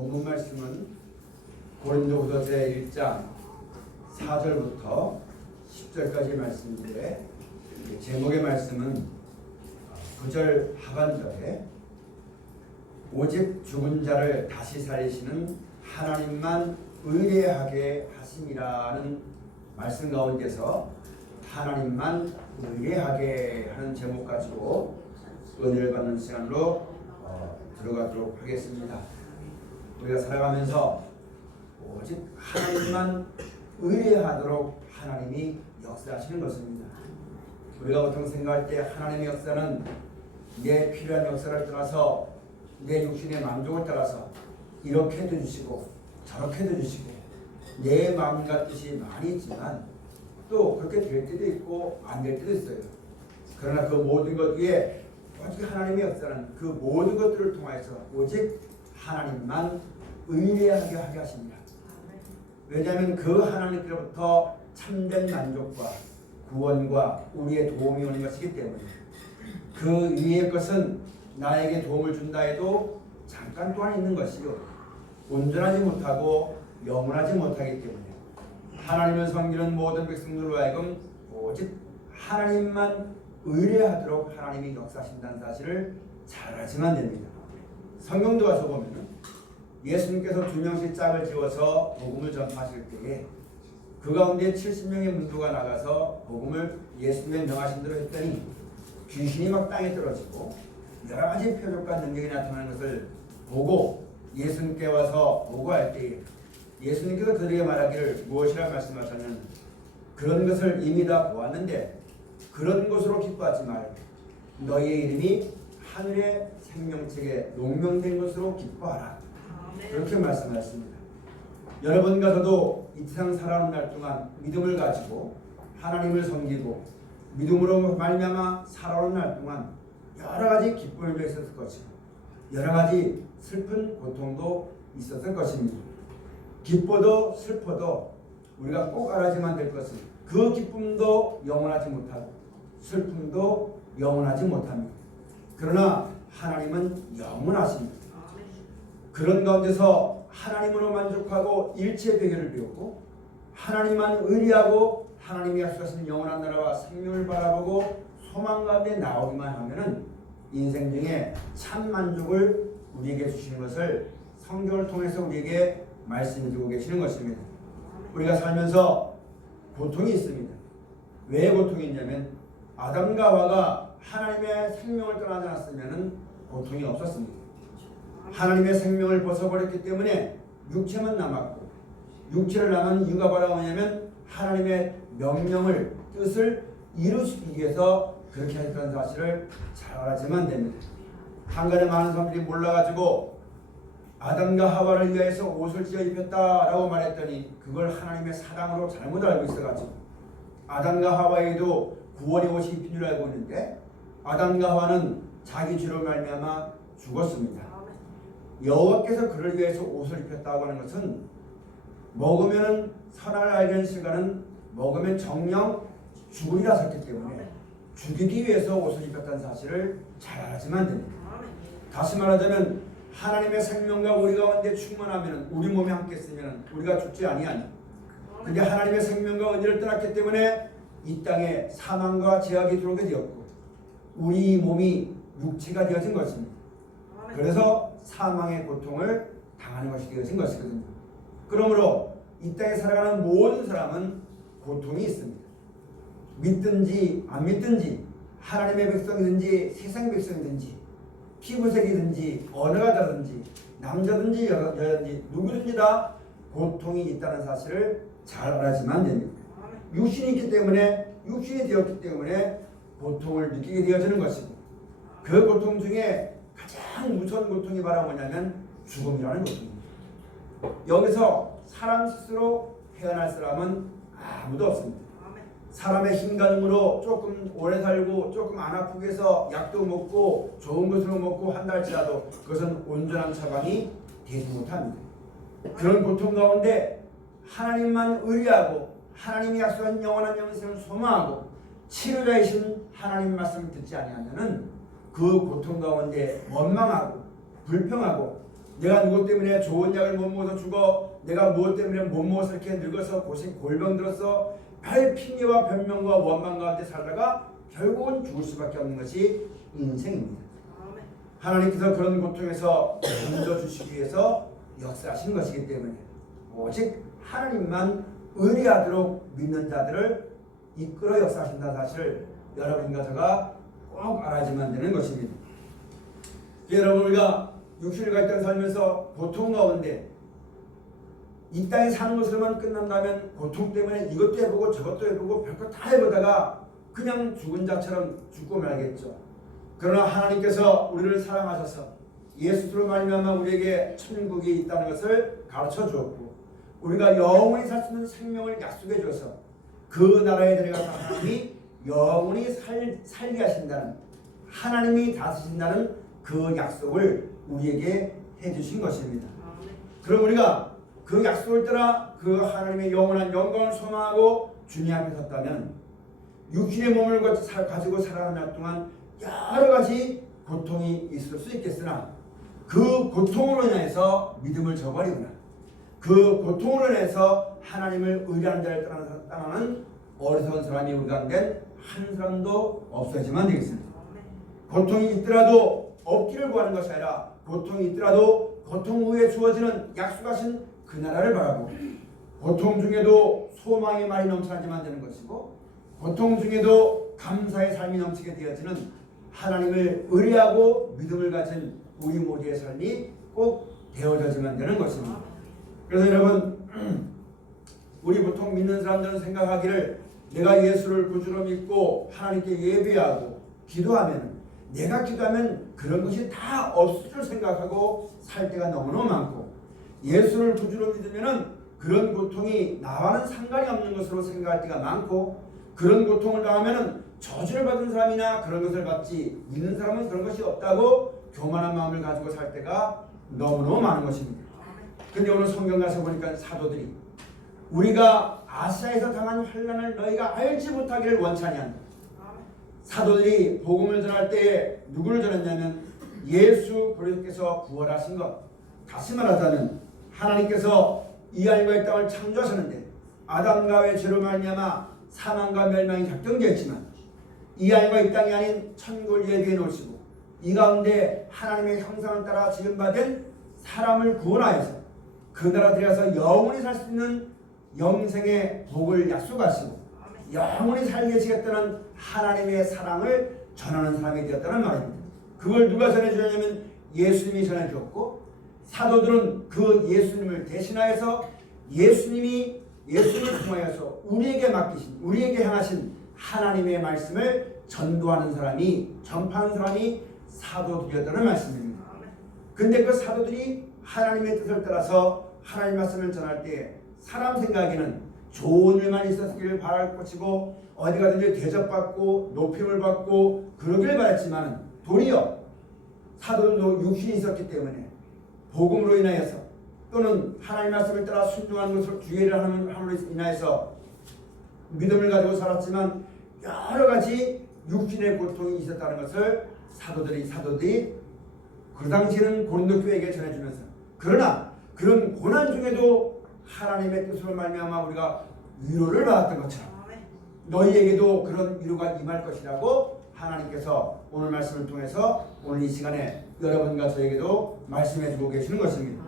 본문 말씀은 고린도후서 제1장 4절부터 10절까지 말씀인데, 제목의 말씀은 9절 하반절에 오직 죽은 자를 다시 살리시는 하나님만 의뢰하게 하심이라는 말씀 가운데서 하나님만 의뢰하게 하는 제목 가지고 은혜를 받는 시간으로 들어가도록 하겠습니다. 우리가 살아가면서 오직 하나님만 의뢰하도록 하나님이 역사하시는 것입니다. 우리가 보통 생각할 때 하나님의 역사는 내 필요한 역사를 떠나서 내 육신의 만족을 따라서 이렇게도 주시고 저렇게도 주시고 내 마음과 뜻이 많이 있지만 또 그렇게 될 때도 있고 안 될 때도 있어요. 그러나 그 모든 것 위에 오직 하나님의 역사는 그 모든 것들을 통해서 오직 하나님만 의뢰하게 하게 하십니다. 왜냐하면 그 하나님께로부터 참된 만족과 구원과 우리의 도움이 오는 것이기 때문에 그 위의 것은 나에게 도움을 준다 해도 잠깐 동안 있는 것이요 온전하지 못하고 영원하지 못하기 때문에 하나님을 섬기는 모든 백성들로 하여금 오직 하나님만 의뢰하도록 하나님이 역사하신다는 사실을 잘 알지만 됩니다. 성경도 가서 보면 예수님께서 2명씩 짝을 지어서 복음을 전파하실 때에 그 가운데 70명의 문도가 나가서 복음을 예수님의 명하신 대로 했더니 귀신이 막 땅에 떨어지고 여러 가지 표적과 능력이 나타나는 것을 보고 예수님께 와서 보고할 때에 예수님께서 그들에게 말하기를 무엇이라 말씀하셨냐면 그런 것을 이미 다 보았는데 그런 것으로 기뻐하지 말고 너희의 이름이 하늘의 생명책에 농명된 것으로 기뻐하라. 그렇게 말씀하셨습니다. 여러분과 저도 이 세상 살아오는 날 동안 믿음을 가지고 하나님을 섬기고 믿음으로 말미암아 살아오는 날 동안 여러 가지 기쁨도 있었을 것이고 여러 가지 슬픈 고통도 있었을 것입니다. 기뻐도 슬퍼도 우리가 꼭 알아야만 될 것은 그 기쁨도 영원하지 못하고 슬픔도 영원하지 못합니다. 그러나 하나님은 영원하십니다. 그런 가운데서 하나님으로 만족하고 일체 배경을 배우고 하나님만 의리하고 하나님이 약속하신 영원한 나라와 생명을 바라보고 소망 가운데 나오기만 하면은 인생 중에 참 만족을 우리에게 주시는 것을 성경을 통해서 우리에게 말씀해 주고 계시는 것입니다. 우리가 살면서 고통이 있습니다. 왜 고통이 있냐면 아담과 하와가 하나님의 생명을 떠나지 않았으면 고통이 없었습니다. 하나님의 생명을 벗어버렸기 때문에 육체만 남았고 육체를 남은 이유가 뭐냐면 하나님의 명령을 뜻을 이루시기 위해서 그렇게 하셨다는 사실을 잘 알아야만 됩니다. 한간에 많은 사람들이 몰라가지고 아담과 하와를 위해서 옷을 지어 입혔다라고 말했더니 그걸 하나님의 사랑으로 잘못 알고 있어가지고 아담과 하와에도 구원의 옷이 입힌 줄 알고 있는데 아담과 하와는 자기 죄로 말미암아 죽었습니다. 여호와께서 그를 위해서 옷을 입혔다고 하는 것은 먹으면 선을 알는 시간은 먹으면 정령 죽으리라 하셨기 때문에 죽이기 위해서 옷을 입혔다는 사실을 잘 알지만 됩니다. 다시 말하자면 하나님의 생명과 우리 가운데 충만하면 우리 몸에 함께 있으면 우리가 죽지 아니하니 근데 하나님의 생명과 은혜를 떠났기 때문에 이 땅에 사망과 제약이 들어오게 되었고 우리 몸이 육체가 되어진 것입니다. 그래서 사망의 고통을 당하는 것이 되어진 것이거든요. 그러므로 이 땅에 살아가는 모든 사람은 고통이 있습니다. 믿든지 안 믿든지 하나님의 백성이든지 세상 백성이든지 피부색이든지 언어가 다르든지 남자든지 여자든지 누구든지 다 고통이 있다는 사실을 잘 알아야지만 됩니다. 육신이 있기 때문에 육신이 되었기 때문에 고통을 느끼게 되어지는 것이고 그 고통 중에 가장 무서운 고통이 바로 뭐냐면 죽음이라는 고통입니다. 여기서 사람 스스로 헤어날 사람은 아무도 없습니다. 사람의 힘과 능으로 조금 오래 살고 조금 안 아프게 해서 약도 먹고 좋은 것으로 먹고 한다 할지라도 그것은 온전한 처방이 되지 못합니다. 그런 고통 가운데 하나님만 의뢰하고 하나님이 약속한 영원한 영생을 소망하고 치료자이신 하나님 말씀을 듣지 아니하면은 그 고통 가운데 원망하고 불평하고 내가 누구 때문에 좋은 약을 못 먹어서 죽어, 내가 무엇 때문에 못 먹어서 이렇게 늙어서 골병 들었어, 별 핑계와 변명과 원망 가운데 살다가 결국은 죽을 수밖에 없는 것이 인생입니다. 하나님께서 그런 고통에서 건져주시기 위해서 역사하시는 것이기 때문에 오직 하나님만 의리하도록 믿는 자들을 이끌어 역사하신다는 사실을 여러분과 제가 꼭 알아야지만 되는 것입니다. 여러분, 우리가 육신을 가지고 살면서 고통 가운데 이 땅에 사는 것으로만 끝난다면 고통 때문에 이것도 해보고 저것도 해보고 별것 다 해보다가 그냥 죽은 자처럼 죽고 말겠죠. 그러나 하나님께서 우리를 사랑하셔서 예수로 말미암아 우리에게 천국이 있다는 것을 가르쳐 주었고, 우리가 영원히 살 수 있는 생명을 약속해 주어서 그 나라에 들어가서 하나님이 영원히 살게 하신다는, 하나님이 다스리신다는 그 약속을 우리에게 해주신 것입니다. 그럼 우리가 그 약속을 따라 그 하나님의 영원한 영광을 소망하고 주님 앞에 섰다면 육신의 몸을 가지고 살아가는 날 동안 여러 가지 고통이 있을 수 있겠으나 그 고통으로 인해서 믿음을 저버리거나 그 고통으로 인해서 하나님을 의뢰하는 자를 떠나는 어리석은 사람이 우리 가운데 한 사람도 없어야지만 되겠습니다. 고통이 있더라도 없기를 구하는 것이 아니라 고통이 있더라도 고통 후에 주어지는 약속하신 그 나라를 바라보고, 고통 중에도 소망의 말이 넘쳐나지만 되는 것이고, 고통 중에도 감사의 삶이 넘치게 되어지는 하나님을 의뢰하고 믿음을 가진 우리 모두의 삶이 꼭 되어져야만 되는 것입니다. 그래서 여러분, 우리 보통 믿는 사람들은 생각하기를 내가 예수를 구주로 믿고 하나님께 예배하고 기도하면, 내가 기도하면 그런 것이 다 없을 줄 생각하고 살 때가 너무너무 많고, 예수를 구주로 믿으면 그런 고통이 나와는 상관이 없는 것으로 생각할 때가 많고, 그런 고통을 당하면 저주를 받은 사람이나 그런 것을 받지 믿는 사람은 그런 것이 없다고 교만한 마음을 가지고 살 때가 너무너무 많은 것입니다. 근데 오늘 성경 가서 보니까 사도들이 우리가 아시아에서 당한 환난을 너희가 알지 못하기를 원치 아니한다. 사도들이 복음을 전할 때에 누구를 전했냐면 예수 그리스도께서 부활하신 것. 다시 말하자면 하나님께서 이 하늘과 이 땅을 창조하셨는데 아담과 하와의 죄로 말미암아 사망과 멸망이 작정되었지만 이 하늘과 이 땅이 아닌 천국을 예비해 놓으시고 이 가운데 하나님의 형상을 따라 지음받은 사람을 구원하여서 그 나라 들여서 영원히 살 수 있는 영생의 복을 약속하시고 영원히 살게 하시겠다는 하나님의 사랑을 전하는 사람이 되었다는 말입니다. 그걸 누가 전해주냐면 예수님이 전해주었고, 사도들은 그 예수님을 대신하여서 예수님을 통하여서 우리에게 맡기신, 우리에게 향하신 하나님의 말씀을 전도하는 사람이, 전파하는 사람이 사도들이었다는 말씀입니다. 근데 그 사도들이 하나님의 뜻을 따라서 하나님 말씀을 전할 때 사람 생각에는 좋은 일만 있었기를 바랄 것이고 어디 가든지 대접받고 높임을 받고 그러길 바랬지만, 도리어 사도들도 육신이 있었기 때문에 복음으로 인하여서 또는 하나님 말씀을 따라 순종하는 것으로 주의를 함으로 인하여서 믿음을 가지고 살았지만 여러 가지 육신의 고통이 있었다는 것을 사도들이 그 당시에는 고린도 교회에게 전해주면서, 그러나 그런 고난 중에도 하나님의 뜻으로 말미암아 우리가 위로를 받았던 것처럼 너희에게도 그런 위로가 임할 것이라고 하나님께서 오늘 말씀을 통해서 오늘 이 시간에 여러분과 저에게도 말씀해주고 계시는 것입니다.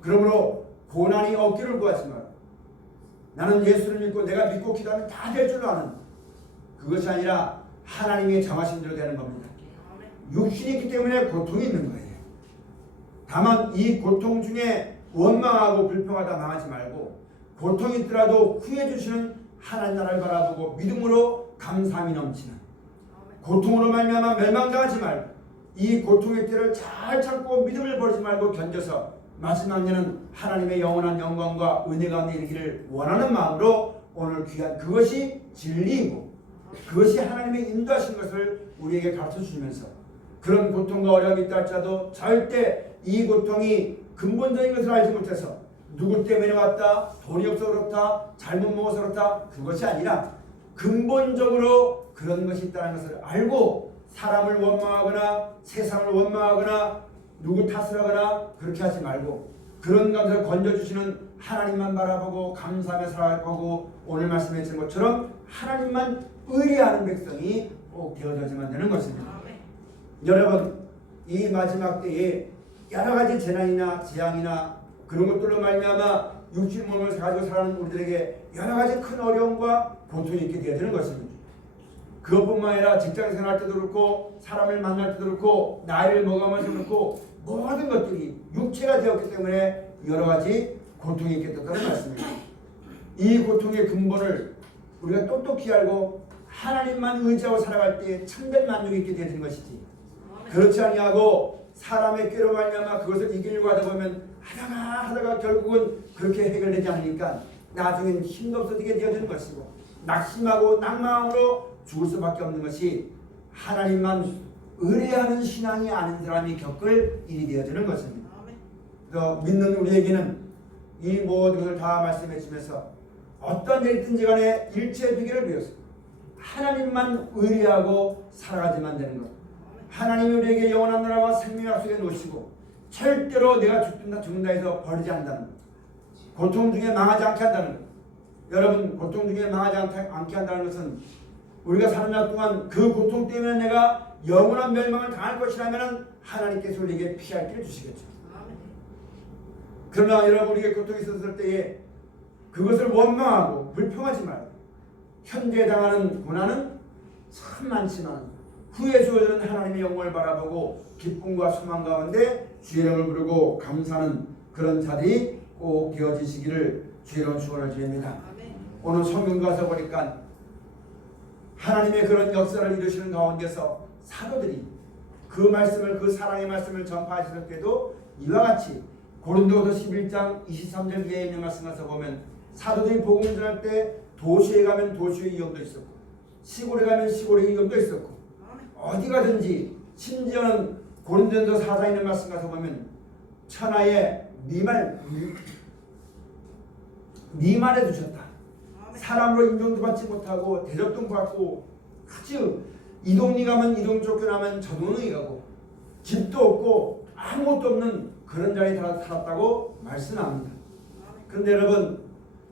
그러므로 고난이 없기를 구하지 마라. 나는 예수를 믿고 내가 믿고 기도하면 다 될 줄 아는, 그것이 아니라 하나님의 정하신 대로 되는 겁니다. 육신이 있기 때문에 고통이 있는 거예요. 다만 이 고통 중에 원망하고 불평하다 망하지 말고 고통이 있더라도 구해주시는 하나님 나라를 바라보고 믿음으로 감사함이 넘치는, 고통으로 말미암아 멸망당하지 말고 이 고통의 때를 잘 참고 믿음을 버리지 말고 견뎌서 마지막 년은 하나님의 영원한 영광과 은혜 가운데 이르기를 원하는 마음으로 오늘 귀한 그것이 진리이고 그것이 하나님의 인도하신 것을 우리에게 가르쳐 주시면서, 그런 고통과 어려움이 있다 할지라도 절대 이 고통이 근본적인 것을 알지 못해서 누구 때문에 왔다, 돈이 없어서 그렇다, 잘못 먹어서 그렇다, 그것이 아니라 근본적으로 그런 것이 있다는 것을 알고 사람을 원망하거나 세상을 원망하거나 누구 탓을 하거나 그렇게 하지 말고 그런 감사를 건져주시는 하나님만 바라보고 감사하며 살아가고 오늘 말씀해 주신 것처럼 하나님만 의뢰하는 백성이 꼭 되어져야만 되는 것입니다. 여러분 이 마지막 때에 여러 가지 재난이나 재앙이나 그런 것들로 말미암아 육신 몸을 가지고 살아가는 우리들에게 여러 가지 큰 어려움과 고통이 있게 되어지는 것입니다. 그것뿐만 아니라 직장 생활할 때도 그렇고 사람을 만날 때도 그렇고 나이를 먹어가면서 그렇고 모든 것들이 육체가 되었기 때문에 여러 가지 고통이 있게 됐다는 말씀입니다. 이 고통의 근본을 우리가 똑똑히 알고 하나님만 의지하고 살아갈 때 참된 만족이 있게 되는 것이지 그렇지 아니하고 사람의 꾀로 말미암아 그것을 이기려고 하다 보면 하다가 결국은 그렇게 해결되지 않으니까 나중엔 힘도 없어지게 되어지는 것이고 낙심하고 낭망으로 죽을 수밖에 없는 것이 하나님만 의뢰하는 신앙이 아닌 사람이 겪을 일이 되어지는 것입니다. 그래서 믿는 우리에게는 이 모든 것을 다 말씀해 주면서 어떤 일이 있든지 간에 일체의 비결을 배웠습니다. 하나님만 의뢰하고 살아가지만 되는 것. 하나님이 우리에게 영원한 나라와 생명의 약속에 놓으시고 절대로 내가 죽는다 해서 버리지 않는다는 것. 고통 중에 망하지 않게 한다는 것. 여러분 고통 중에 망하지 않게 한다는 것은 우리가 사는 날 동안 그 고통 때문에 내가 영원한 멸망을 당할 것이라면 하나님께서 우리에게 피할 길을 주시겠죠. 그러나 여러분 우리에게 고통이 있었을 때에 그것을 원망하고 불평하지 말고 현재 당하는 고난은 참 많지만 후에 주어지는 하나님의 영광을 바라보고 기쁨과 소망 가운데 주의 이름을 부르고 감사하는 그런 자들이 꼭 되어지시기를 주의 이름으로 축원을 드립니다. 오늘 성경 가서 보니까 하나님의 그런 역사를 이루시는 가운데서 사도들이 그 말씀을 그 사랑의 말씀을 전파하실 때도 이와 같이 고린도서 11장 23절 위에 있는 말씀 가서 보면 사도들이 복음을 전할 때 도시에 가면 도시의 위험도 있었고 시골에 가면 시골의 위험도 있었고 어디 가든지 심지어는 고린도서 4장에 있는 말씀 가서 보면 천하에 미만해 두셨다. 사람으로 인정도 받지 못하고 대접도 받고 아주 이 동네 가면 이 동네 쫓겨나면 저 동네 가고 집도 없고 아무것도 없는 그런 자리에 살았다고 말씀합니다. 그런데 여러분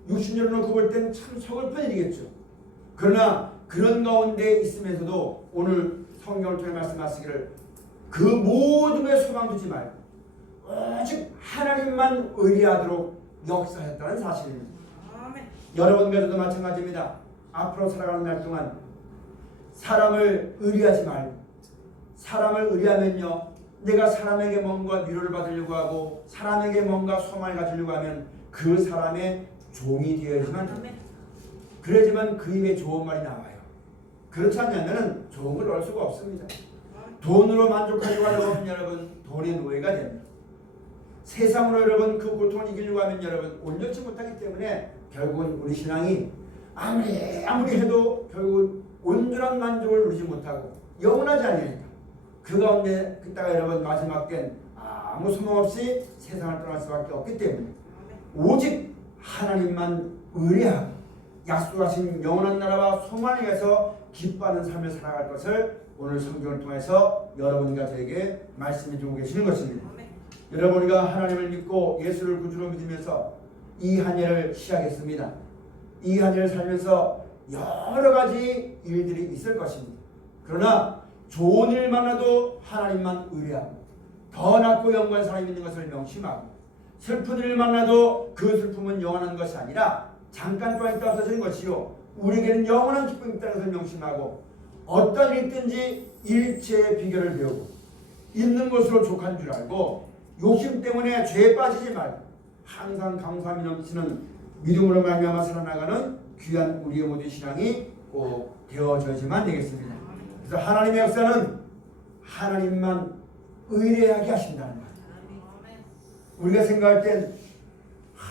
60년을 놓고 볼 때는 참 서글픈 일이겠죠. 그러나 그런 가운데 있으면서도 오늘 성경을 통해 말씀하시기를 그 모든 것에 소망 두지 말고 오직 하나님만 의뢰하도록 역사했다는 사실입니다. 여러분과 저도 마찬가지입니다. 앞으로 살아가는 날 동안 사람을 의뢰하지 말고 사람을 의뢰하면요 내가 사람에게 뭔가 위로를 받으려고 하고 사람에게 뭔가 소망을 가지려고 하면 그 사람의 종이 되어야지만 됩니다. 그래야지만 그 입에 좋은 말이 나와요. 그렇지 않으면 좋은 걸 얻을 수가 없습니다. 돈으로 만족하려고 하면 여러분 돈의 노예가 됩니다. 세상으로 여러분 그 고통을 이기려고 하면 여러분 온전치 못하기 때문에 결국은 우리 신앙이 아무리 해도 결국은 온전한 만족을 누리지 못하고 영원하지 않으니까 그 가운데 그때가 여러분 마지막 땐 아무 소망 없이 세상을 떠날 수밖에 없기 때문에 오직 하나님만 의뢰하고 약속하신 영원한 나라와 소망을 위해서 기뻐하는 삶을 살아갈 것을 오늘 성경을 통해서 여러분과 저에게 말씀해 주고 계시는 것입니다. 여러분 우리가 하나님을 믿고 예수를 구주로 믿으면서 이 한 해를 시작했습니다. 이 한 해를 살면서 여러 가지 일들이 있을 것입니다. 그러나 좋은 일만으로도 하나님만 의뢰하고 더 낫고 영원한 사람이 있는 것을 명심하고 슬픈 일을 만나도 그 슬픔은 영원한 것이 아니라 잠깐 동안 있다 없어지는 것이요 우리에게는 영원한 기쁨이 있다는 것을 명심하고 어떤 일든지 일체의 비결을 배우고 있는 것으로 족한 줄 알고 욕심 때문에 죄에 빠지지 말고 항상 감사함이 넘치는 믿음으로 말미암아 살아나가는 귀한 우리의 모든 신앙이 꼭 되어져야지만 되겠습니다. 그래서 하나님의 역사는 하나님만 의뢰하게 하신다는 것. 우리가 생각할 땐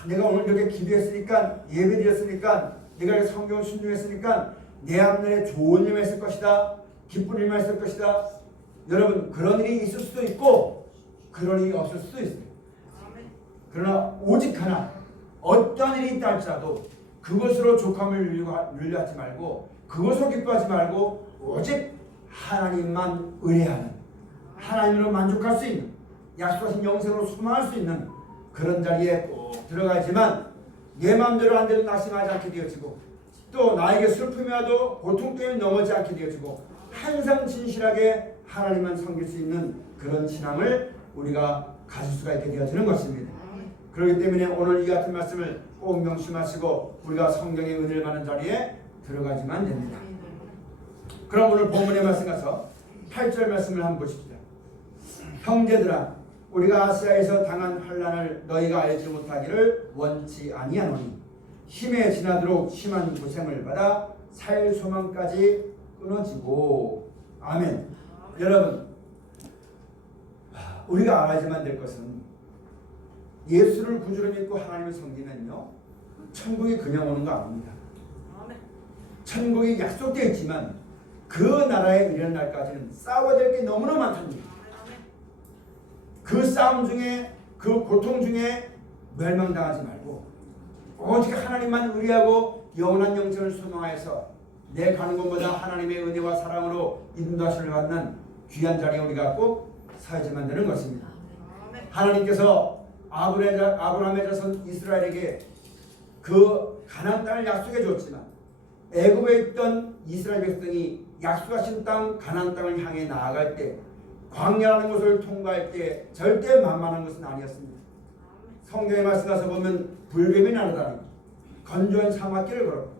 내가 오늘 이렇게 기도했으니까 예배드렸으니까 내가 성경 순종했으니까 내 앞날에 좋은 일만 있을 것이다. 기쁜 일만 있을 것이다. 여러분 그런 일이 있을 수도 있고 그런 일이 없을 수도 있습니다. 그러나 오직 하나 어떤 일이 있다 할지라도 그것으로 족함을 누리려 하지 말고 그것으로 기뻐하지 말고 오직 하나님만 의뢰하는 하나님으로 만족할 수 있는 약속하신 영생으로 소망할 수 있는 그런 자리에 꼭 들어가지만 내 마음대로 안 되도 낙심하지 않게 되어지고 또 나에게 슬픔이 와도 고통 때문에 넘어지 않게 되어지고 항상 진실하게 하나님만 섬길 수 있는 그런 신앙을 우리가 가질 수가 있게 되어지는 것입니다. 그렇기 때문에 오늘 이 같은 말씀을 꼭 명심하시고 우리가 성경의 은혜를 받는 자리에 들어가지만 됩니다. 그럼 오늘 본문의 말씀 가서 8절 말씀을 한번 보십시다. 형제들아 우리가 아시아에서 당한 환난을 너희가 알지 못하기를 원치 아니하노니 힘에 지나도록 심한 고생을 받아 살 소망까지 끊어지고. 아멘. 여러분 우리가 알아야지만 될 것은 예수를 구주로 믿고 하나님을 섬기면요 천국이 그냥 오는 거 아닙니다. 천국이 약속되어 있지만 그 나라에 이르는 날까지는 싸워야 될 게 너무나 많답니다. 그 싸움 중에 그 고통 중에 멸망당하지 말고 오직 하나님만 의뢰하고 영원한 영생을 소망하여서 내 가는 곳마다 하나님의 은혜와 사랑으로 인도하심을 받는 귀한 자리에 우리가 꼭 서야지만 되는 것입니다. 하나님께서 아브라함의 자손 이스라엘에게 그 가나안 땅을 약속해 줬지만 애굽에 있던 이스라엘 백성이 약속하신 땅 가나안 땅을 향해 나아갈 때 광야라는 곳을 통과할 때 절대 만만한 것은 아니었습니다. 성경의 말씀 가서 보면 불뱀이 날아다니고 건조한 사막길을 걸었고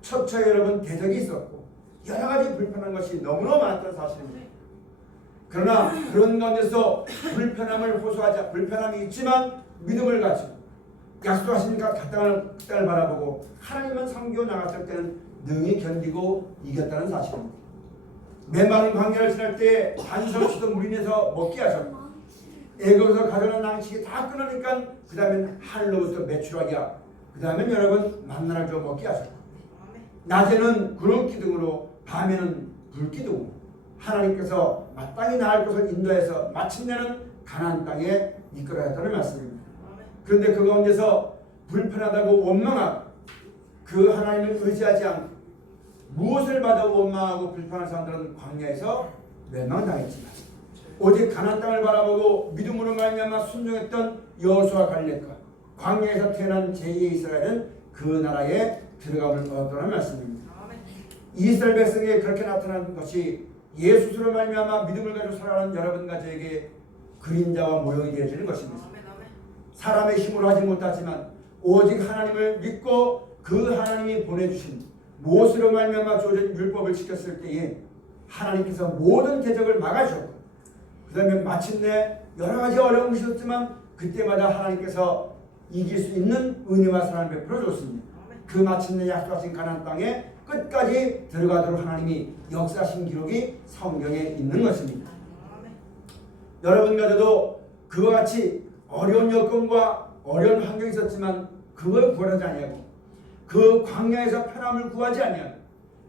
첩처에 여러분 대적이 있었고 여러 가지 불편한 것이 너무나 많았던 사실입니다. 그러나 그런 가운데서 불편함을 호소하자 불편함이 있지만 믿음을 가지고 약속하신 그 땅을 바라보고 하나님만 섬기고 나갔을 때는 능히 견디고 이겼다는 사실입니다. 메마른 광야를 지날 때 반석수도 물인에서 먹게 하셨고 애굽에서 가져온 양식이 다 끊으니까 그 다음엔 하늘로부터 메추라기야 그 다음엔 여러분 만나를 줘 먹게 하셨고 낮에는 구름 기둥으로 밤에는 불 기둥으로 하나님께서 마땅히 나을 것을 인도해서 마침내는 가나안 땅에 이끌어야 했다는 말씀입니다. 그런데 그 가운데서 불편하다고 원망하고 그 하나님을 의지하지 않고 무엇을 받아 원망하고 불편한 사람들은 광야에서 멸망당했지만 오직 가나안 땅을 바라보고 믿음으로 말미암아 순종했던 여호수아 갈렙과 광야에서 태어난 제2의 이스라엘은 그 나라에 들어감을 얻었다는 말씀입니다. 이스라엘 백성에게 그렇게 나타난 것이 예수로 말미암아 믿음을 가지고 살아가는 여러분과 저에게 그림자와 모형이 되어지는 것입니다. 사람의 힘으로 하지 못하지만 오직 하나님을 믿고 그 하나님이 보내주신 모세로 말미암아 주어진 율법을 지켰을 때에 하나님께서 모든 대적을 막아주셨고 그 다음에 마침내 여러 가지 어려움이 있었지만 그때마다 하나님께서 이길 수 있는 은혜와 사랑을 베풀어 줬습니다. 그 마침내 약속하신 가나안 땅에 끝까지 들어가도록 하나님이 역사하신 기록이 성경에 있는 것입니다. 여러분과 저도 그와 같이 어려운 여건과 어려운 환경이 있었지만 그걸 구하지 아니하고 그 광야에서 편함을 구하지 아니하고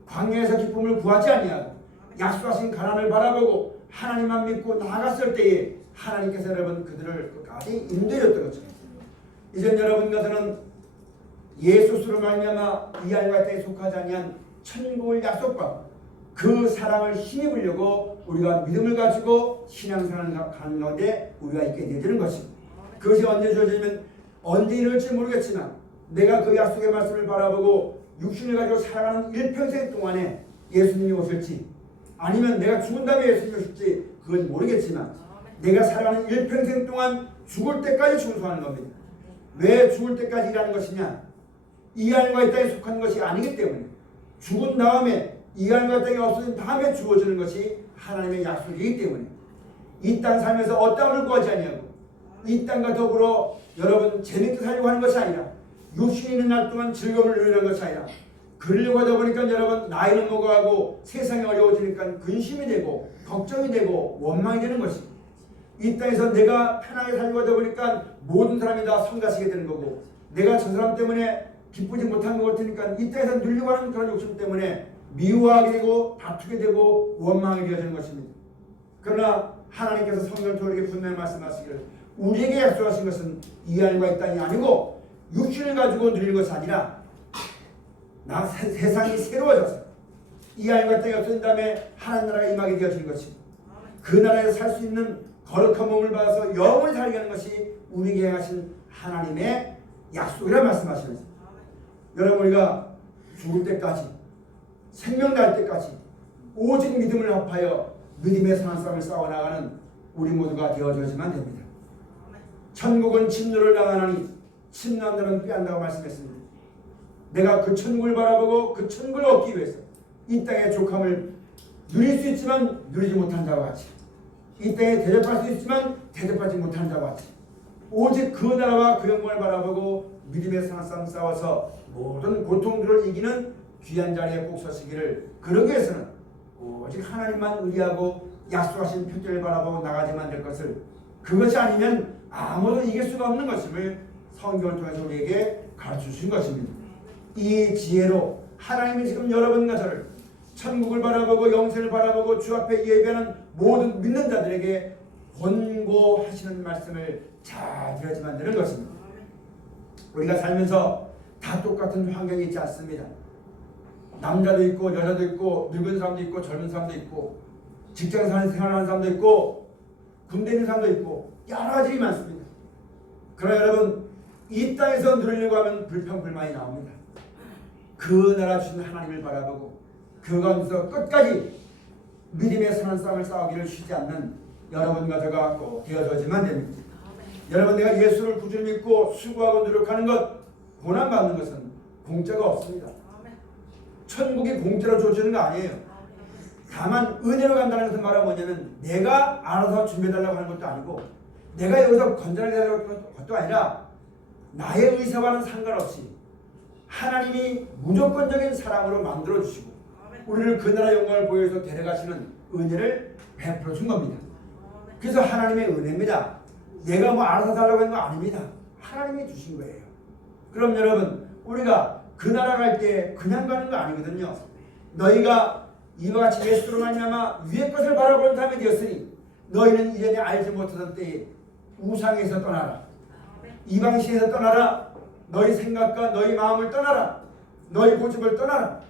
광야에서 기쁨을 구하지 아니하고 약속하신 가나안을 바라보고 하나님만 믿고 나아갔을 때에 하나님께서 여러분 그들을 끝까지 인도해줬던 것입니다. 이젠 여러분과 저는 예수로 말미암아 이 알과 때에 속하지 아니한 천국을 약속받고 그 사랑을 힘입으려고 우리가 믿음을 가지고 신앙생활을 하는 가운데 우리가 있게 되는 것입니다. 그것이 언제 주어지면 언제 이룰지 모르겠지만 내가 그 약속의 말씀을 바라보고 육신을 가지고 살아가는 일평생 동안에 예수님이 오실지 아니면 내가 죽은 다음에 예수님이 오실지 그건 모르겠지만 내가 살아가는 일평생 동안 죽을 때까지 충성하는 겁니다. 왜 죽을 때까지 일하는 것이냐? 이 하늘과 이 땅에 속한 것이 아니기 때문에 죽은 다음에 이 하늘과 땅이 없어진 다음에 주어지는 것이 하나님의 약속이기 때문에 이 땅 살면서 어떠함을 구하지 아니하고 이 땅과 더불어 여러분 재밌게 살려고 하는 것이 아니라 육신이 있는 날 동안 즐거움을 누리는 것이 아니라 그러려고 하다 보니까 여러분 나이는 먹어가고 세상이 어려워지니까 근심이 되고 걱정이 되고 원망이 되는 것입니다. 이 땅에서 내가 편하게 살려고 하다 보니까 모든 사람이 다 성가시게 되는 거고 내가 저 사람 때문에 기쁘지 못한 것 같으니까 이 땅에서 누리려고 하는 그런 욕심 때문에 미워하게 되고 다투게 되고 원망하게 되어지는 것입니다. 그러나 하나님께서 성경을 통해 우리에게 분명히 말씀하시기를 우리에게 약속하신 것은 이 하늘과 이 땅이 아니고 육신을 가지고 누리는 것이 아니라 세상이 새로워져서 이 하늘과 땅이 없어진 다음에 하나님 나라가 임하게 되어지는 것입니다. 그 나라에서 살 수 있는 거룩한 몸을 받아서 영원히 살게 하는 것이 우리에게 하신 하나님의 약속이라 말씀하시면서 여러분 우리가 죽을 때까지 생명 날 때까지 오직 믿음을 합하여 믿음의 선한 싸움을 싸워나가는 우리 모두가 되어줘야지만 됩니다. 천국은 침노를 당하나니 침노한 자는 빼앗는다고 말씀했습니다. 내가 그 천국을 바라보고 그 천국을 얻기 위해서 이 땅의 족함을 누릴 수 있지만 누리지 못한 자와 같이 이 땅에 대접할 수 있지만 대접받지 못한 자와 같이 오직 그 나라와 그 영광을 바라보고 믿음의 선한 싸움 싸워서 모든 고통들을 이기는 귀한 자리에 꼭 서시기를 그러기 위해서는 오직 하나님만 의지하고 약속하신 표대를 바라보고 나가야만 될 것을 그것이 아니면 아무도 이길 수가 없는 것임을 성경을 통해서 우리에게 가르쳐 주신 것입니다. 이 지혜로 하나님이 지금 여러분과 저를 천국을 바라보고 영생을 바라보고 주 앞에 예배하는 모든 믿는 자들에게 권고하시는 말씀을 잘 들어야지만 되는 것입니다. 우리가 살면서 다 똑같은 환경이 있지 않습니다. 남자도 있고 여자도 있고 늙은 사람도 있고 젊은 사람도 있고 직장 생활하는 사람도 있고 군대 있는 사람도 있고 여러 가지 많습니다. 그러나 여러분 이 땅에서 누리려고 하면 불평불만이 나옵니다. 그 나라 주신 하나님을 바라보고 그 가운데서 끝까지 믿음의 선한 싸움을 싸우기를 쉬지 않는 여러분과 저가 꼭 되어져야지만 됩니다. 여러분 내가 예수를 구주로 믿고 수고하고 노력하는 것 고난받는 것은 공짜가 없습니다. 천국이 공짜로 주어지는 거 아니에요. 다만 은혜로 간다는 것은 말은 뭐냐면 내가 알아서 준비해달라고 하는 것도 아니고 내가 여기서 건전하게 하려고 하는 것도 아니라 나의 의사와는 상관없이 하나님이 무조건적인 사랑으로 만들어주시고 우리를 그 나라 영광을 보여서 데려가시는 은혜를 베풀어 준 겁니다. 그래서 하나님의 은혜입니다. 내가 뭐 알아서 달라고 하는 거 아닙니다. 하나님이 주신 거예요. 그럼 여러분 우리가 그 나라 갈 때 그냥 가는 거 아니거든요. 너희가 이와 같이 예수로 말미암아 위의 것을 바라보는 사람이 되었으니 너희는 이전에 알지 못하던 때에 우상에서 떠나라. 이방신에서 떠나라. 너희 생각과 너희 마음을 떠나라. 너희 고집을 떠나라.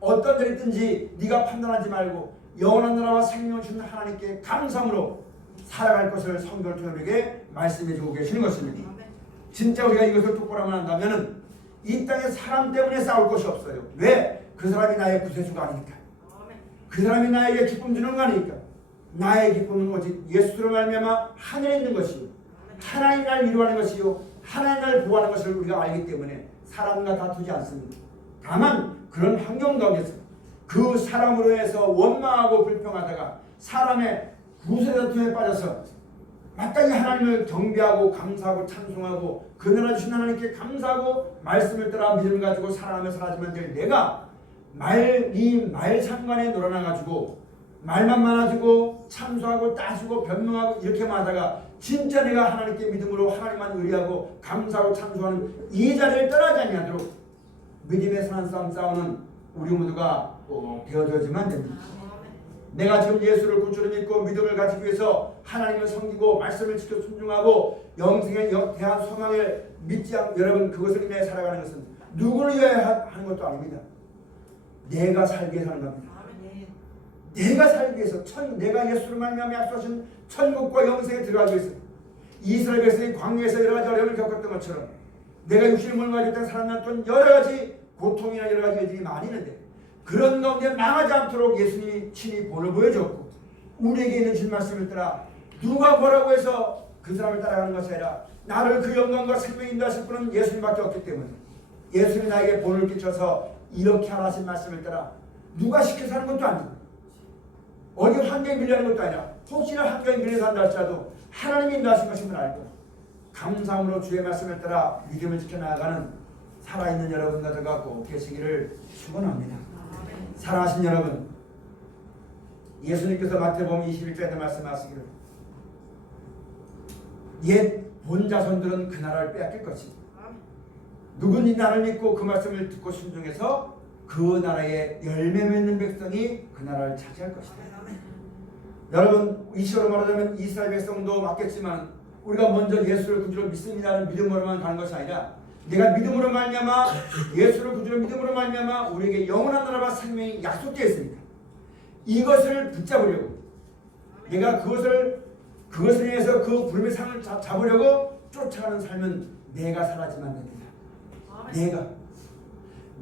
어떤 일이 있든지 네가 판단하지 말고 영원한 나라와 생명을 주는 하나님께 감사함으로 살아갈 것을 성경을 통해 우리에게 말씀해 주고 계시는 것입니다. 진짜 우리가 이것을 똑바로 한다면 이 땅에 사람 때문에 싸울 것이 없어요. 왜? 그 사람이 나의 구세주가 아니니까. 그 사람이 나에게 기쁨 주는 거 아니니까. 나의 기쁨은 오직 예수로 말미암아 하늘에 있는 것이요 하나님 나를 위로하는 것이요 하나님 나를 보호하는 것을 우리가 알기 때문에 사람과 다투지 않습니다. 다만 그런 환경 가운데서 그 사람으로 해서 원망하고 불평하다가 사람의 구세다툼에 빠져서 마땅히 하나님을 경배하고 감사하고 찬송하고 그 나라 주신 하나님께 감사하고 말씀을 따라 믿음을 가지고 살아가며 살아지만 될 내가 말 상관에 놀아나가지고 말만 많아지고 참소하고 따지고 변명하고 이렇게만 하다가 진짜 내가 하나님께 믿음으로 하나님만 의뢰하고 감사하고 찬송하는 이 자리를 떠나지 아니하도록 믿음의 선한 싸움 싸우는 우리 모두가 되어져야지만 됩니다. 내가 지금 예수를 구주로 믿고 믿음을 가지기 위해서 하나님을 섬기고 말씀을 지켜 순종하고 영생에 대한 소망을 믿지 않고 여러분 그것을 인해 살아가는 것은 누구를 위하여 하는 것도 아닙니다. 내가 살기 위해서 하는 겁니다. 내가 살기 위해서 내가 예수를 말미암아 약속하신 천국과 영생에 들어가기 위해서 이스라엘 백성이 광야에서 여러 가지 어려움을 겪었던 것처럼 내가 육신을 몰고 가지고 있던 살아났던 여러 가지 고통이나 여러 가지 일들이 많이 있는데 그런 가운데 망하지 않도록 예수님이 친히 본을 보여줬고 우리에게 있는 진 말씀을 따라 누가 뭐라고 해서 그 사람을 따라가는 것이 아니라 나를 그 영광과 생명에 인도하실 분은 예수님밖에 없기 때문에 예수님이 나에게 본을 끼쳐서 이렇게 하라신 말씀을 따라 누가 시켜서 하는 것도 아니고 어디 환경에 밀려는 것도 아니라 혹시나 환경에 밀려서 한다 할지라도 하나님이 인도하신 것임을 알고 감사함으로 주의 말씀을 따라 믿음을 지켜나가는 살아있는 여러분과 저가 꼭 계시기를 축원합니다. 사랑하신 여러분, 예수님께서 마태복음 21장에 말씀하시기를 옛 본자손들은 그 나라를 빼앗길 것이다. 누구니 나를 믿고 그 말씀을 듣고 순종해서 그 나라의 열매 맺는 백성이 그 나라를 차지할 것이다. 여러분 이 시로 말하자면 이스라엘 백성도 맞겠지만 우리가 먼저 예수를 구주로 믿습니다는 믿음으로만 가는 것이 아니라 내가 믿음으로 말미암아 예수를 구주로 믿음으로 말미암아 우리에게 영원한 나라와 생명이 약속되어 있습니다. 이것을 붙잡으려고 내가 그것을 그것을 위해서 그 부름의 상을 잡으려고 쫓아가는 삶은 내가 사라지면 됩니다.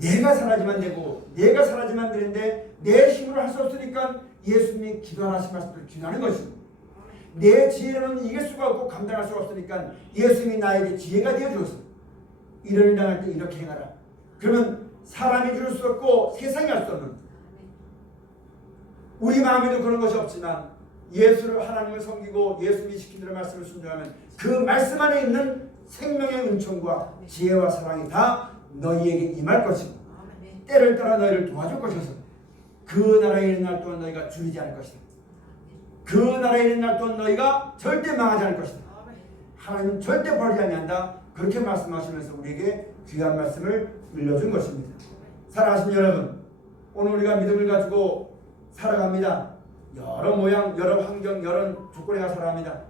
내가 사라지면 되고 내가 사라지면 되는데 내 힘으로 할 수 없으니까 예수님이 기도하신 말씀을 기도하는 것입니다. 내 지혜로는 이길 수가 없고 감당할 수가 없으니까 예수님이 나에게 지혜가 되어주어서 이를 당할 때 이렇게 행하라. 그러면 사람이 줄 수 없고 세상이 할 수 없는 우리 마음에도 그런 것이 없지만 예수를 하나님을 섬기고 예수님이 시킨 대로 말씀을 순종하면 그 말씀 안에 있는 생명의 은총과 지혜와 사랑이 다 너희에게 임할 것이고 때를 따라 너희를 도와줄 것이어서 그 나라에 있는 날 동안 너희가 줄이지 않을 것이다. 그 나라에 있는 날 동안 너희가 절대 망하지 않을 것이다. 하나님은 절대 버리지 아니한다. 그렇게 말씀하시면서 우리에게 귀한 말씀을 일러준 것입니다. 사랑하시는 여러분, 오늘 우리가 믿음을 가지고 살아갑니다. 여러 모양, 여러 환경, 여러 조건에 살아갑니다.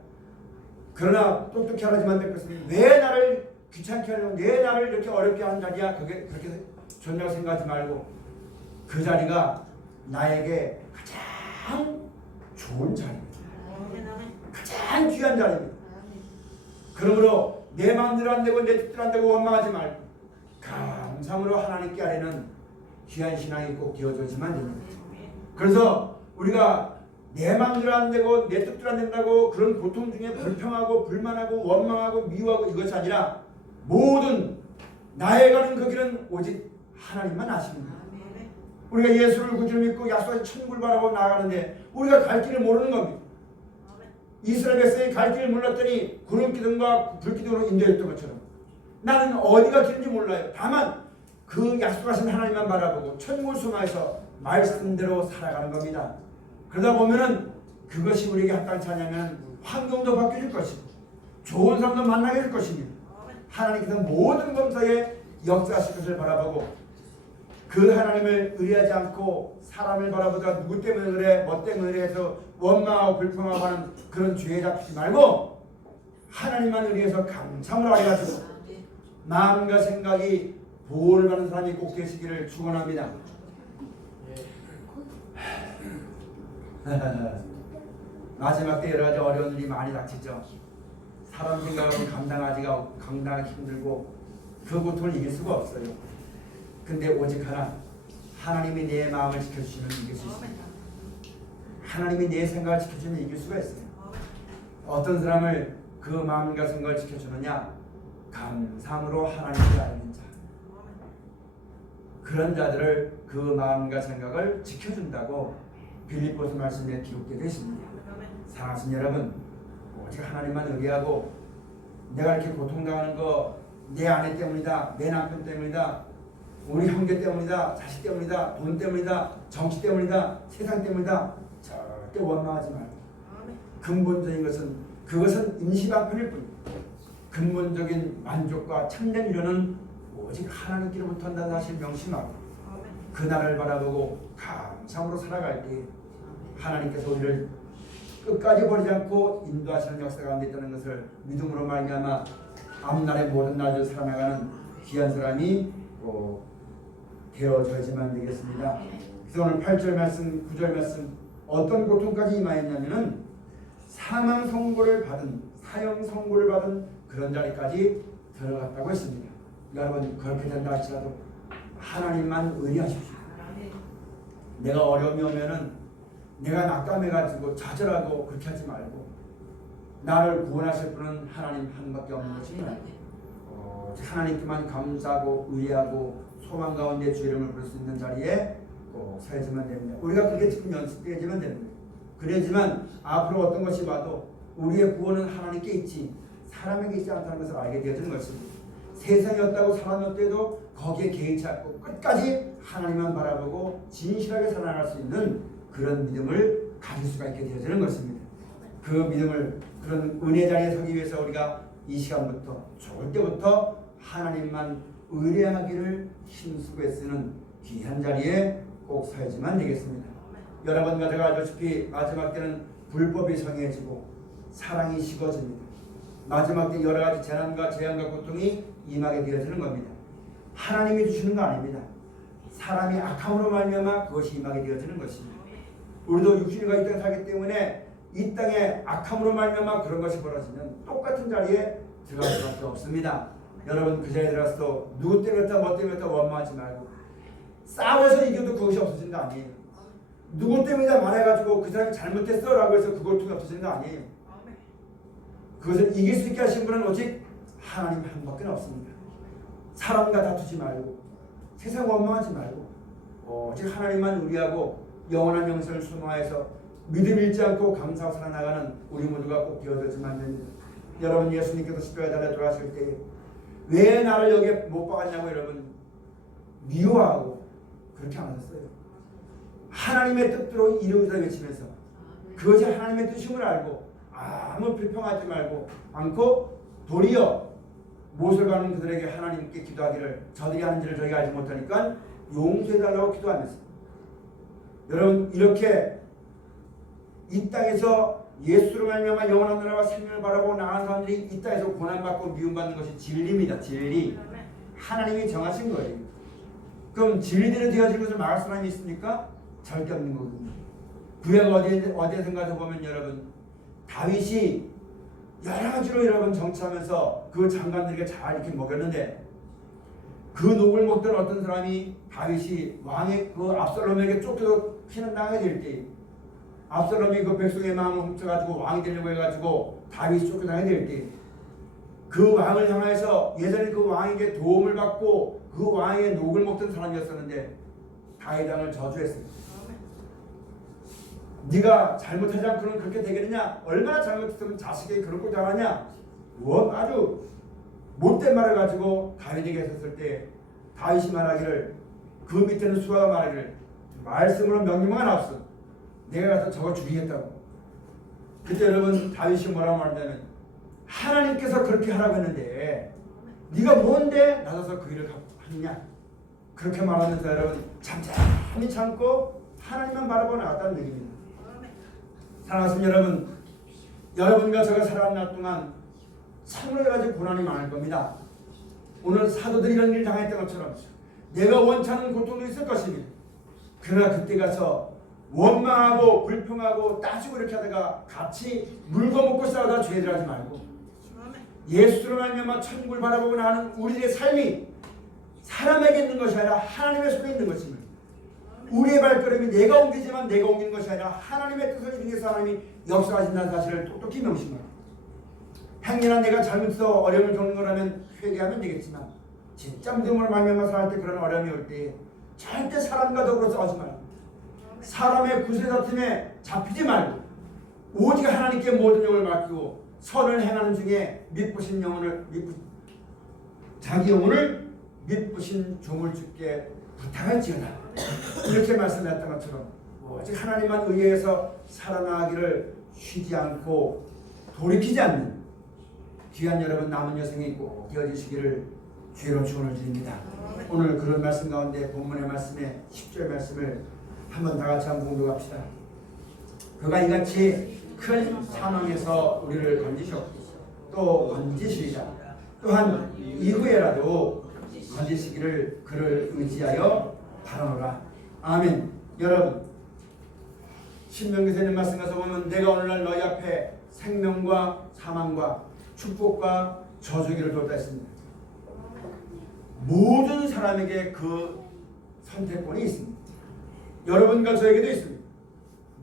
그러나 똑똑히 하지만 될 것은 왜 나를 귀찮게 하려고 왜 나를 이렇게 어렵게 하는 자리야. 그게 그렇게 좋냐고 생각하지 말고 그 자리가 나에게 가장 좋은 자리입니다. 가장 귀한 자리입니다. 그러므로 내 마음대로 안 되고 내 뜻대로 안 되고 원망하지 말고 감사함으로 하나님께 아뢰는 귀한 신앙이 꼭 되어져야지만 됩니다. 그래서 우리가 내 마음대로 안 되고 내 뜻대로 안 된다고 그런 고통 중에 불평하고 불만하고 원망하고 미워하고 이것이 아니라 모든 나의 가는 그 길은 오직 하나님만 아십니다. 우리가 예수를 구주로 믿고 약속하신 천국을 바라보고 나아가는데 우리가 갈 길을 모르는 겁니다. 이스라엘 백성이 갈 길을 몰랐더니 구름기둥과 불기둥으로 인도했던 것처럼 나는 어디가 길인지 몰라요. 다만 그 약속하신 하나님만 바라보고 천국을 소망해서 말씀대로 살아가는 겁니다. 그러다 보면은 그것이 우리에게 합당치 않으면 환경도 바뀌어질 것이고 좋은 사람도 만나게 될 것입니다. 하나님께서 모든 범사에 역사하실 것을 바라보고 그 하나님을 의뢰하지 않고 사람을 바라보다가 누구 때문에 그래 뭐 때문에 그래 해서 원망하고 불평하고 하는 그런 죄에 잡히지 말고 하나님만 의뢰해서 감사함을 하여가지고 마음과 생각이 보호를 받는 사람이 꼭 되시기를 축원합니다. 마지막 때 여러 가지 어려운 일이 많이 닥치죠. 사람 생각으로 감당하기 힘들고 그 고통을 이길 수가 없어요. 근데 오직 하나 하나님이 내 마음을 지켜주시면 이길 수 있습니다. 하나님이 내 생각을 지켜주면 이길 수가 있어요. 어떤 사람을 그 마음과 생각을 지켜주느냐? 감사함으로 하나님을 아는 자. 그런 자들을 그 마음과 생각을 지켜준다고 빌립보서 말씀에 기록되어 있습니다. 사랑하신 여러분, 오직 하나님만 의뢰하고 내가 이렇게 고통당하는 거 내 아내 때문이다, 내 남편 때문이다, 우리 형제 때문이다, 자식 때문이다, 돈 때문이다, 정치 때문이다, 세상 때문이다. 절대 원망하지 말고 근본적인 것은 그것은 임시방편일 뿐입니다. 근본적인 만족과 참된 위로는 오직 하나님께로부터 한다는 사실 명심하고 그 나라를 바라보고 감사함으로 살아갈 때 하나님께서 우리를 끝까지 버리지 않고 인도하시는 역사 가운데 있다는 것을 믿음으로 말미암아 앞날의 모든 날들 살아나가는 귀한 사람이 되어져야지만 되겠습니다. 그래서 오늘 8절 말씀, 9절 말씀 어떤 고통까지 임하였냐면은 사망 선고를 받은 사형 선고를 받은 그런 자리까지 들어갔다고 했습니다. 여러분 그렇게 된다 할지라도 하나님만 의뢰하십시오. 내가 어려움이 오면은 내가 낙담해가지고 좌절하고 그렇게 하지 말고 나를 구원하실 분은 하나님 한 밖에 없는 것입니다. 하나님께만 감사하고 의뢰하고 소망 가운데 주 이름을 부를 수 있는 자리에 꼭 서야지만 됩니다. 우리가 그게 지금 연습해야지만 됩니다. 그래야지만 앞으로 어떤 것이 와도 우리의 구원은 하나님께 있지 사람에게 있지 않다는 것을 알게 되어지는 것입니다. 세상이 없다고 사람이 없대도 거기에 개의치 않고 끝까지 하나님만 바라보고 진실하게 살아갈 수 있는 그런 믿음을 가질 수가 있게 되어지는 것입니다. 그 믿음을 그런 은혜 자리에 서기 위해서 우리가 이 시간부터 좋을 때부터 하나님만 의뢰하기를 힘쓰고 애쓰는 귀한 자리에 꼭 서야지만 되겠습니다. 여러분과 제가 알다시피 마지막 때는 불법이 성해지고 사랑이 식어집니다. 마지막 때 여러 가지 재난과 재앙과 고통이 임하게 되어지는 겁니다. 하나님이 주시는 거 아닙니다. 사람이 악함으로 말미암아 그것이 임하게 되어지는 것입니다. 우리도 육신과 이 땅에 살기 때문에 이 땅에 악함으로 말미암아 그런 것이 벌어지면 똑같은 자리에 들어갈 수밖에 없습니다. 여러분 그 자리에 들어가서 누구 때문에 그렇다 뭐 때문에 그렇다 원망하지 말고 싸워서 이겨도 그것이 없어지는 거 아니에요. 누구 때문이다 말해가지고 그 사람이 잘못했어 라고 해서 그걸 통해 없어지는 거 아니에요. 그것을 이길 수 있게 하신 분은 오직 하나님 한 분밖에 없습니다. 사람과 다투지 말고 세상 원망하지 말고 오직 하나님만 의리하고 영원한 영생을 소망해서 믿음 잃지 않고 감사하고 살아나가는 우리 모두가 꼭 되어졌으면 합니다. 여러분 예수님께서 십자가에 달려 돌아가실 때 왜 나를 여기에 못 박았냐고 여러분 미워하고 그렇게 안 하셨어요. 하나님의 뜻대로 이루어지다 외치면서 그것이 하나님의 뜻임을 알고 아무 불평하지 말고 않고 도리어 못을 가는 그들에게 하나님께 기도하기를 저들이 하는지를 저희가 알지 못하니까 용서해달라고 기도하면서 여러분 이렇게 이 땅에서 예수로 말미암아 영원한 나라와 생명을 바라보고 나간 사람들이 이 땅에서 고난받고 미움받는 것이 진리입니다. 진리. 하나님이 정하신 거예요. 그럼 진리대로 되어질 것을 막을 사람이 있습니까? 절대 없는 거거든요. 구약 어디에선가서 보면 여러분 다윗이 여러 가지로 여러분 정치하면서 그 장관들에게 잘 이렇게 먹였는데 그 녹을 먹던 어떤 사람이 다윗이 왕의 그 압살롬에게 쫓겨서 피난당하게 될 때 압살롬이 그 백성의 마음을 훔쳐가지고 왕이 되려고 해가지고 다윗이 쫓겨나게 될 때 그 왕을 향해서 예전에 그 왕에게 도움을 받고 그 왕의 녹을 먹던 사람이었었는데 다윗 왕을 저주했어요. 네가 잘못하지 않고는 그렇게 되겠느냐? 얼마나 잘못했으면 자식에게 그런 걸 당하냐? 아주 못된 말을 가지고 다윗에게 했었을 때 다윗이 말하기를 그 밑에는 수아가 말하기를 말씀으로 명령만 없어. 내가 가서 저거 죽이겠다고. 그때 여러분 다윗이 뭐라고 말하냐면 하나님께서 그렇게 하라고 했는데 네가 뭔데 나서서 그 일을 하느냐? 그렇게 말하면서 여러분 잠잠히 참고 하나님만 바라보고 나갔다는 얘기입니다. 사랑하는 여러분, 여러분과 제가 살아온 날 동안 참으로 여러 가지 고난이 많을 겁니다. 오늘 사도들이 이런 일을 당했던 것처럼 내가 원치 않는 고통도 있을 것입니다. 그러나 그때 가서 원망하고 불평하고 따지고 이렇게 하다가 같이 물거먹고 싸우다 죄들하지 말고 예수로 말미암아 천국을 바라보고 나가는 우리의 삶이 사람에게 있는 것이 아니라 하나님의 손에 있는 것입니다. 우리의 발걸음이 내가 옮기지만 내가 옮기는 것이 아니라 하나님의 뜻을 이루기 위해서 하나님이 역사하신다는 사실을 똑똑히 명심하라. 행여나 내가 잘못해서 어려움을 겪는 거라면 회개하면 되겠지만 진짜 믿음으로 말미암아 살 때 그런 어려움이 올 때 절대 사람과 더불어 싸우지 말고 사람의 구세다툼에 잡히지 말고 오직 하나님께 모든 영을 맡기고 선을 행하는 중에 믿부신 영혼을 자기 영혼을 믿부신 종을 주께 부탁할지어다. 이렇게 말씀했던 것처럼 오직 하나님만 의해서 살아나기를 쉬지 않고 돌이키지 않는 귀한 여러분 남은 여생이 꼭 되어지시기를 주의로 축원을 드립니다. 오늘 그런 말씀 가운데 본문의 말씀에 10절 말씀을 한번 다같이 한번 공독합시다. 그가 이같이 큰 사망에서 우리를 건지셨고 또 건지시리라. 또한 이후에라도 건지시기를 그를 의지하여 바라노라. 아멘. 여러분 신명기서 있는 말씀 가서 보면 내가 오늘날 너희 앞에 생명과 사망과 축복과 저주기를 뒀다 했습니다. 모든 사람에게 그 선택권이 있습니다. 여러분과 저에게도 있습니다.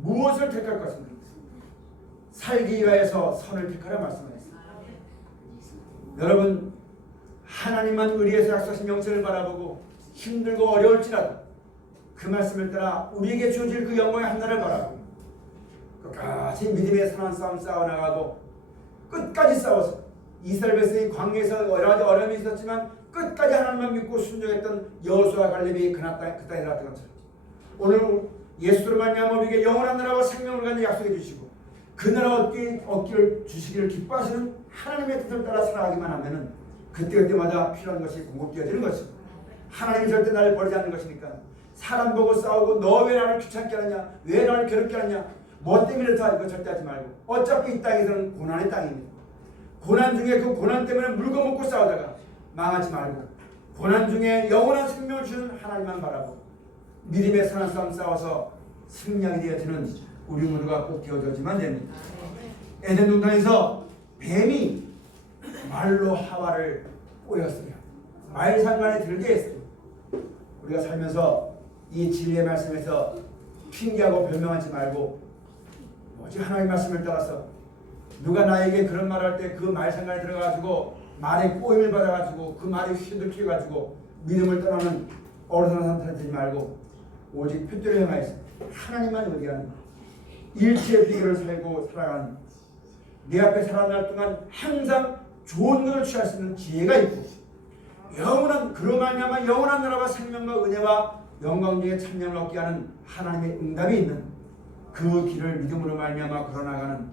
무엇을 택할 것입니까? 살기 위하여서 선을 택하라 말씀하셨습니다. 여러분 하나님만 의리에서 약속하신 영생을 바라보고 힘들고 어려울지라도 그 말씀을 따라 우리에게 주어질 그 영광의 한날을 바라보고 끝까지 믿음의 선한 싸움 싸워나가고 끝까지 싸워서 이스라엘 백성이 광야에서 여러 가지 어려움이 있었지만 끝까지 하나님만 믿고 순종했던 여호수아와 갈렙이 그 땅에 살았던 것처럼 오늘 예수로 말미암아 우리에게 영원한 나라와 생명을 갖는 약속해 주시고 그 나라 얻기를 주시기를 기뻐하시는 하나님의 뜻을 따라 살아가기만 하면은 그때마다 필요한 것이 공급되어지는 것입니다. 하나님이 절대 나를 버리지 않는 것이니까 사람 보고 싸우고 너 왜 나를 귀찮게 하느냐 왜 나를 괴롭게 하느냐 뭐 때문에 다 이거 절대 하지 말고 어차피 이 땅에서는 고난의 땅입니다. 고난 중에 그 고난 때문에 물거먹고 싸우다가 망하지 말고 고난 중에 영원한 생명을 주는 하나님만 바라보고 믿음의 선한 싸움 싸워서 승리하게 되어지는 우리 모두가 꼭 되어져야지만 됩니다. 에덴 동산에서 뱀이 말로 하와를 꼬였어요. 말상관에 들게 했어요. 우리가 살면서 이 진리의 말씀에서 핑계하고 변명하지 말고 오직 하나님의 말씀을 따라서 누가 나에게 그런 말할 때 그 말상관에 들어가지고 말에 꼬임을 받아가지고 그 말이 휘둘켜가지고 믿음을 떠나는 어리석은 사람 되지 말고 오직 표대를 향하여서 하나님만 의지하는 일체의 비결을 살고 살아가는 내 앞에 살아날 동안 항상 좋은 것을 취할 수 있는 지혜가 있고 영원한 그로 말미암아 영원한 나라와 생명과 은혜와 영광 중에 참여를 얻게 하는 하나님의 응답이 있는 그 길을 믿음으로 말미암아 걸어나가는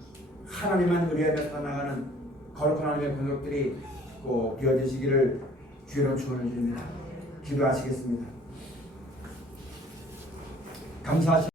하나님만 의뢰하며 살아나가는 거룩한 하나님의 권속들이 꼭 되어지시기를 주의로 축원을 드립니다. 기도하시겠습니다. 감사하십니다.